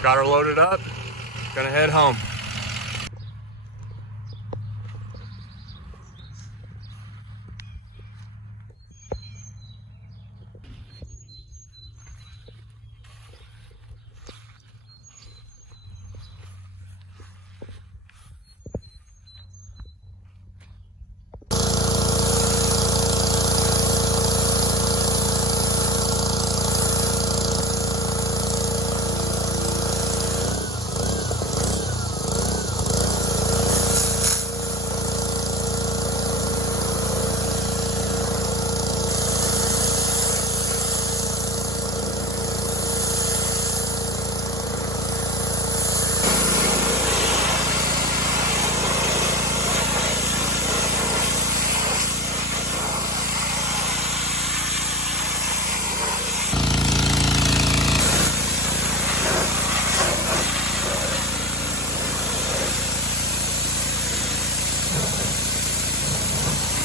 Got her loaded up. Gonna head home.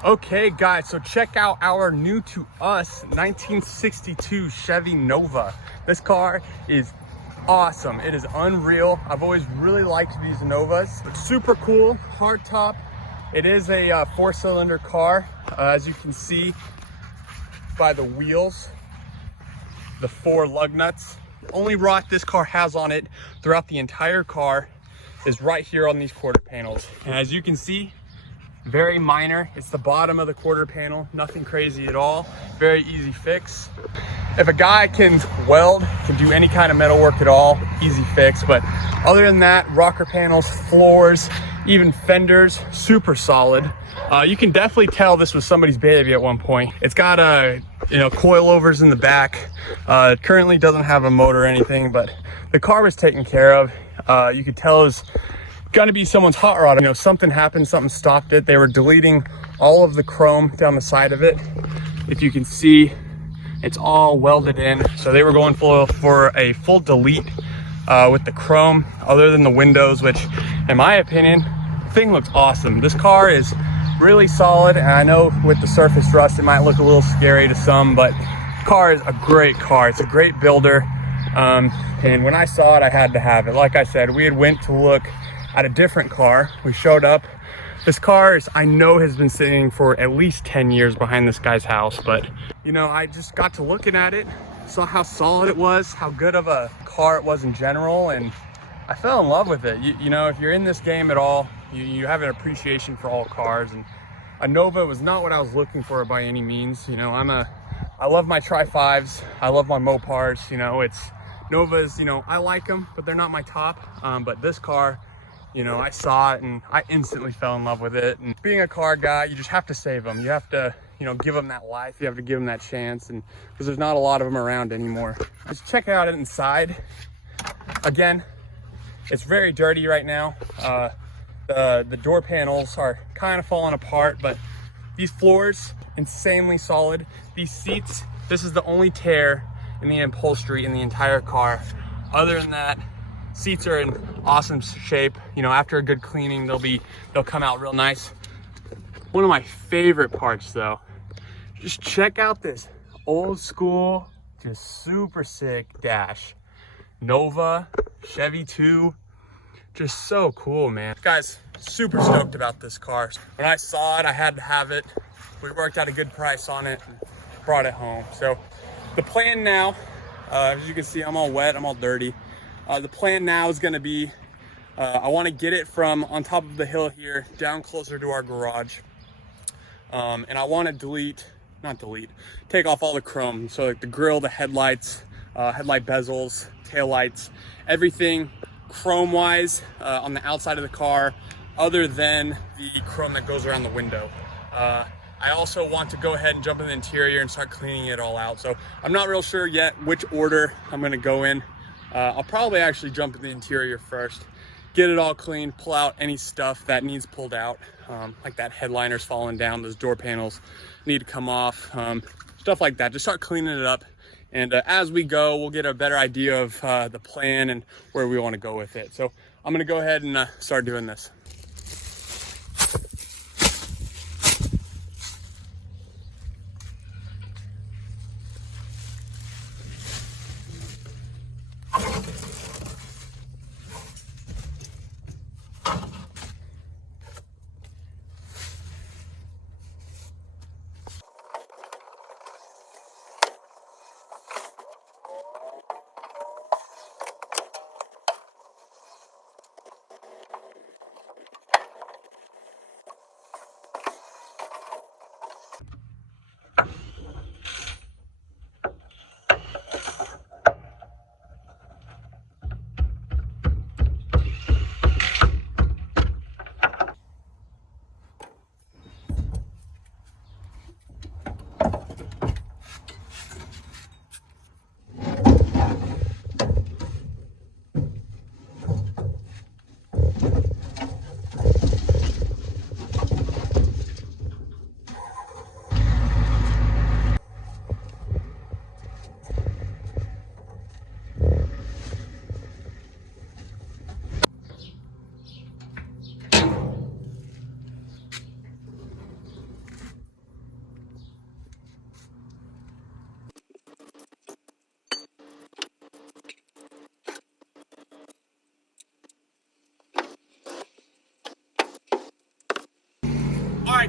Okay guys, so check out our new to us 1962 Chevy Nova. This car is awesome. It is unreal. I've always really liked these Novas. It's super cool, hard top. It is a 4-cylinder car, as you can see by the wheels, the 4 lug nuts. The only rot this car has on it throughout the entire car is right here on these quarter panels. And as you can see, very minor. It's the bottom of the quarter panel, nothing crazy at all. Very easy fix. If a guy can weld, can do any kind of metal work at all, easy fix. But other than that, rocker panels, floors, even fenders, super solid. You can definitely tell this was somebody's baby at one point. It's got coilovers in the back. It currently doesn't have a motor or anything, but the car was taken care of. You could tell it was gonna be someone's hot rod. You know, something happened, something stopped it. They were deleting all of the chrome down the side of it. If you can see, it's all welded in. So they were going for a full delete with the chrome, other than the windows, which in my opinion, thing looks awesome. This car is really solid, and I know with the surface rust, it might look a little scary to some, but the car is a great car. It's a great builder. And when I saw it, I had to have it. Like I said, we had went to look at a different car. We showed up. This car is, I know, has been sitting for at least 10 years behind this guy's house, but you know, I just got to looking at it, saw how solid it was, how good of a car it was in general, and I fell in love with it. You know, if you're in this game at all, you have an appreciation for all cars, and a Nova was not what I was looking for by any means. You know, I love my Tri-5s, I love my Mopars, you know, it's Novas, you know, I like them, but they're not my top. But this car, you know, I saw it and I instantly fell in love with it. And being a car guy, you just have to save them. You have to, you know, give them that life. You have to give them that chance, and because there's not a lot of them around anymore. Just check out it inside. Again, it's very dirty right now. The door panels are kind of falling apart, but these floors, insanely solid. These seats, this is the only tear in the upholstery in the entire car. Other than that, seats are in awesome shape. You know, after a good cleaning, they'll come out real nice. One of my favorite parts though, just check out this old school, just super sick dash. Nova, Chevy 2, just so cool, man. Guys, super stoked about this car. When I saw it, I had to have it. We worked out a good price on it and brought it home. So the plan now, as you can see, I'm all wet, I'm all dirty. The plan now is gonna be, I wanna get it from on top of the hill here, down closer to our garage. And I wanna take off all the chrome. So like the grill, the headlights, headlight bezels, tail lights, everything chrome-wise on the outside of the car, other than the chrome that goes around the window. I also want to go ahead and jump in the interior and start cleaning it all out. So I'm not real sure yet which order I'm gonna go in. I'll probably actually jump in the interior first, get it all clean, pull out any stuff that needs pulled out, like that headliner's falling down, those door panels need to come off, stuff like that. Just start cleaning it up. And as we go, we'll get a better idea of the plan and where we wanna go with it. So I'm gonna go ahead and start doing this.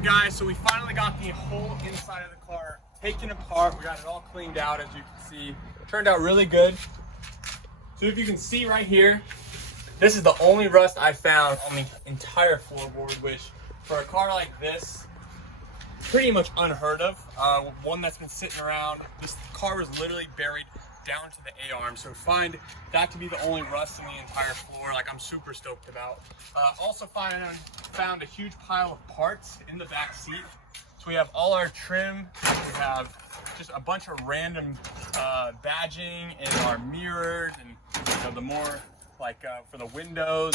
guys, so we finally got the whole inside of the car taken apart. We got it all cleaned out, as you can see. Turned out really good. So if you can see right here, this is the only rust I found on the entire floorboard, which for a car like this, pretty much unheard of. One that's been sitting around. This car was literally buried down to the A-arm, so find that to be the only rust in the entire floor, like I'm super stoked about. Also found a huge pile of parts in the back seat. So we have all our trim, we have just a bunch of random badging in our mirrors, and the more like for the windows,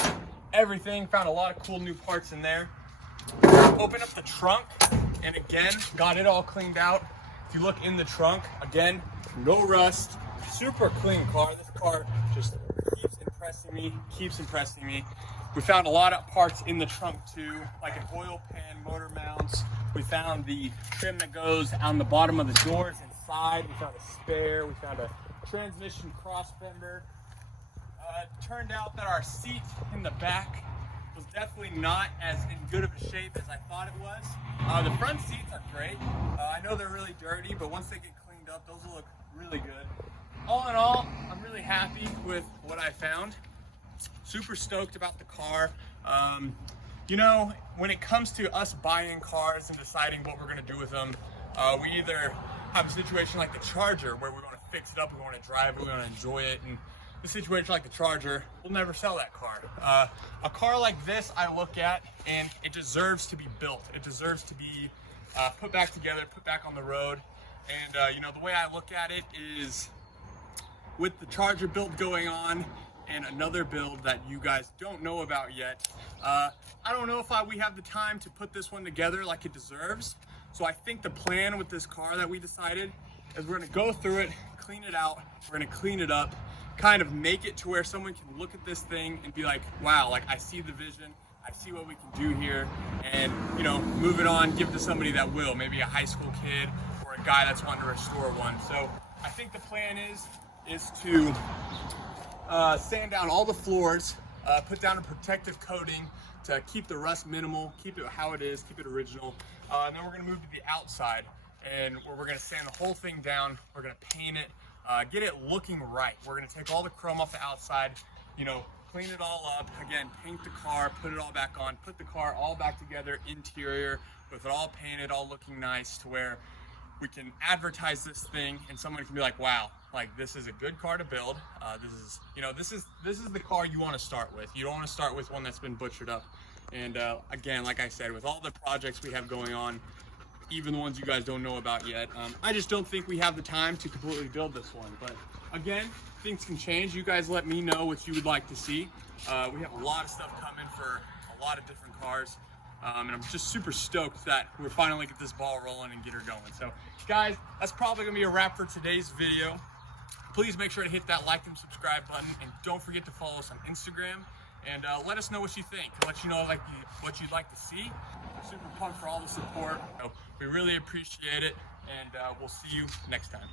everything. Found a lot of cool new parts in there. Open up the trunk, and again, got it all cleaned out. If you look in the trunk, again, no rust, super clean car. This car just keeps impressing me. We found a lot of parts in the trunk too, like an oil pan, motor mounts. We found the trim that goes on the bottom of the doors inside. We found a spare. We found a transmission cross member. Turned out that our seat in the back was definitely not as in good of a shape as I thought it was. The front seats are great. I know they're really dirty, but once they get cleaned up, those will look really good. All in all, I'm really happy with what I found. Super stoked about the car. You know, when it comes to us buying cars and deciding what we're gonna do with them, we either have a situation like the Charger where we wanna fix it up, we wanna drive it, we wanna enjoy it, and the situation like the Charger, we'll never sell that car. A car like this I look at and it deserves to be built. It deserves to be put back together, put back on the road. And you know, the way I look at it is with the Charger build going on and another build that you guys don't know about yet, I don't know if we have the time to put this one together like it deserves. So I think the plan with this car that we decided is we're gonna go through it, clean it out, we're gonna clean it up, kind of make it to where someone can look at this thing and be like, wow, like I see the vision, I see what we can do here, and you know, move it on, give it to somebody that will, maybe a high school kid or a guy that's wanting to restore one. So I think the plan is to sand down all the floors, put down a protective coating to keep the rust minimal, keep it how it is, keep it original, and then we're gonna move to the outside, and we're gonna sand the whole thing down, we're gonna paint it, get it looking right. We're gonna take all the chrome off the outside, you know, clean it all up, again, paint the car, put it all back on, put the car all back together, interior, with it all painted, all looking nice, to where we can advertise this thing and someone can be like, wow, like this is a good car to build. This is the car you want to start with. You don't want to start with one that's been butchered up. And again, like I said, with all the projects we have going on, even the ones you guys don't know about yet, I just don't think we have the time to completely build this one. But again, things can change. You guys let me know what you would like to see. We have a lot of stuff coming for a lot of different cars. And I'm just super stoked that we're finally get this ball rolling and get her going. So guys, that's probably gonna be a wrap for today's video. Please make sure to hit that like and subscribe button, and don't forget to follow us on Instagram, and let us know what you think. Let you know what you'd like to see. We're super pumped for all the support. So we really appreciate it, and we'll see you next time.